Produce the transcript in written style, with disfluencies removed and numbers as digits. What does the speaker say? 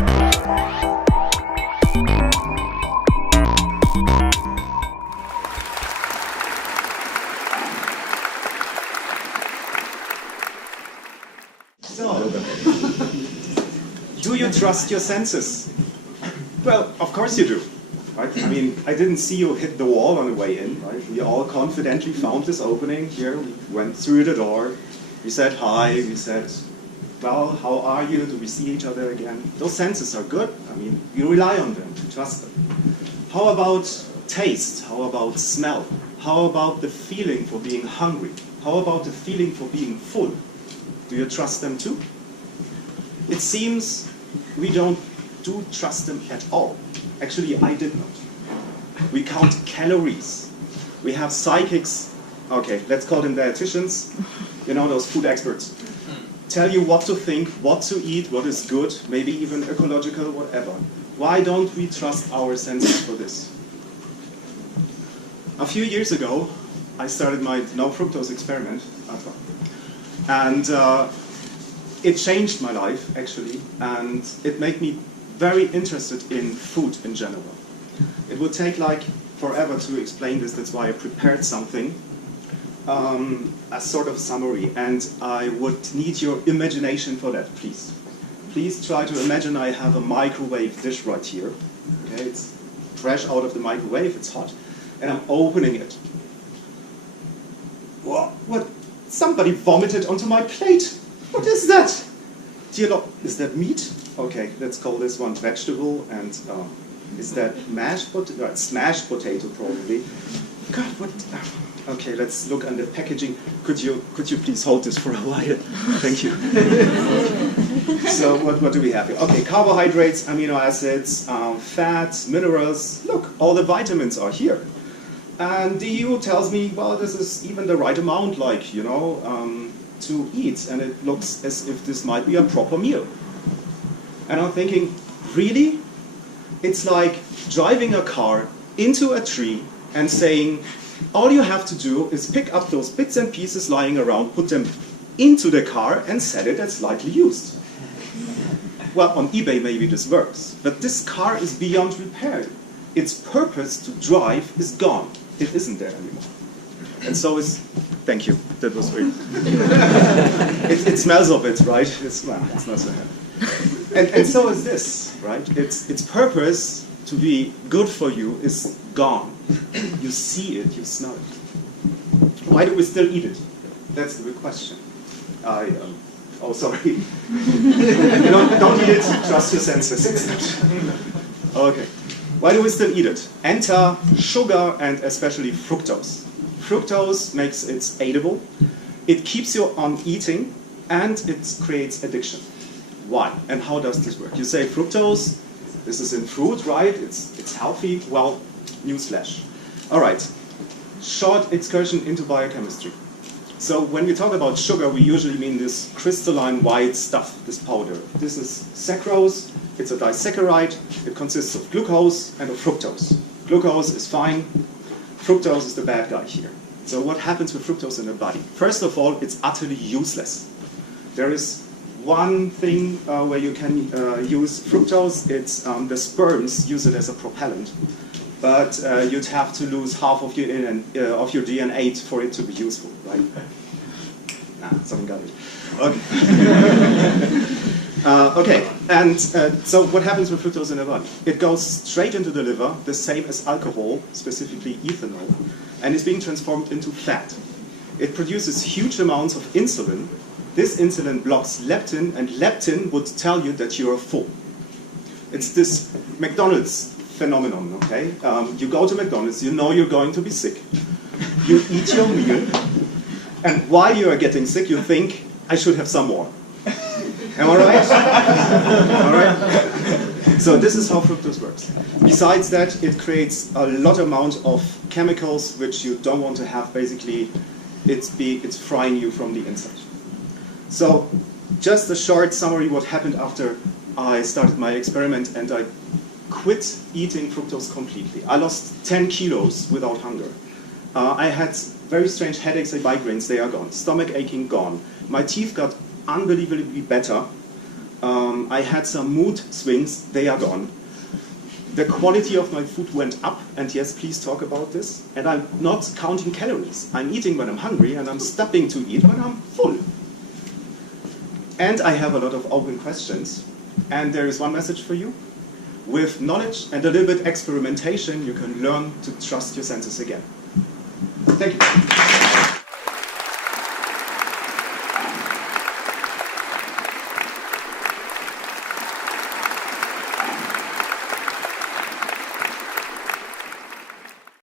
So, do you trust your senses? Well, of course you do. Right? I mean, I didn't see you hit the wall on the way in, right? We all confidently found this opening here. We went through the door. We said hi. We said, well, how are you? Do we see each other again? Those senses are good. I mean, you rely on them, you trust them. How about taste? How about smell? How about the feeling for being hungry? How about the feeling for being full? Do you trust them too? It seems we don't trust them at all. Actually, I did not. We count calories. We have psychics, okay, let's call them dietitians, you know, those food experts. Tell you what to think, what to eat, what is good, maybe even ecological, whatever. Why don't we trust our senses for this? A few years ago, I started my no fructose experiment, and it changed my life, actually, and it made me very interested in food in general. It would take like forever to explain this, that's why I prepared something, a sort of summary, and I would need your imagination for that, please. Please try to imagine I have a microwave dish right here. Okay, it's fresh out of the microwave, it's hot, and I'm opening it. What? Somebody vomited onto my plate. What is that? Dear Lord, is that meat? Okay, let's call this one vegetable, and is that mashed potato? No, it's smashed potato, probably. God, what? Okay, let's look under packaging. Could you please hold this for a while? Thank you. So what do we have here? Okay, carbohydrates, amino acids, fats, minerals. Look, all the vitamins are here. And the EU tells me, well, this is even the right amount, like, you know, to eat, and it looks as if this might be a proper meal. And I'm thinking, really? It's like driving a car into a tree and saying, all you have to do is pick up those bits and pieces lying around, put them into the car, and sell it as lightly used. Well, on eBay maybe this works, but this car is beyond repair. Its purpose to drive is gone. It isn't there anymore. And so is, thank you, that was great. It smells of it, right? It's not so heavy. And so is this, right? Its purpose to be good for you is gone. You see it, you smell it. Why do we still eat it? That's the big question. Oh, sorry. Don't eat it, trust your senses. Okay. Why do we still eat it? Enter sugar and especially fructose. Fructose makes it edible. It keeps you on eating, and it creates addiction. Why? And how does this work? You say fructose, this is in fruit, right? It's healthy. Well, newsflash. All right, short excursion into biochemistry. So when we talk about sugar, we usually mean this crystalline white stuff, this powder. This is sucrose. It's a disaccharide. It consists of glucose and of fructose. Glucose is fine. Fructose is the bad guy here. So what happens with fructose in the body? First of all, it's utterly useless. There is one thing where you can use fructose. It's the sperms use it as a propellant. But you'd have to lose half of your DNA for it to be useful, right? Someone got it. Okay. Okay, and so what happens with fructose in the body? It goes straight into the liver, the same as alcohol, specifically ethanol, and is being transformed into fat. It produces huge amounts of insulin. This insulin blocks leptin, and leptin would tell you that you are full. It's this McDonald's phenomenon, okay? You go to McDonald's, you know you're going to be sick. You eat your meal, and while you are getting sick, you think, I should have some more. Am I right? All right? So this is how fructose works. Besides that, it creates a lot amount of chemicals which you don't want to have. Basically, it's frying you from the inside. So just a short summary what happened after I started my experiment and I quit eating fructose completely. I lost 10 kilos without hunger. I had very strange headaches and migraines, they are gone. Stomach aching, gone. My teeth got unbelievably better. I had some mood swings, they are gone. The quality of my food went up, and yes, please talk about this. And I'm not counting calories. I'm eating when I'm hungry, and I'm stopping to eat when I'm full. And I have a lot of open questions. And there is one message for you. With knowledge and a little bit experimentation, you can learn to trust your senses again. Thank you.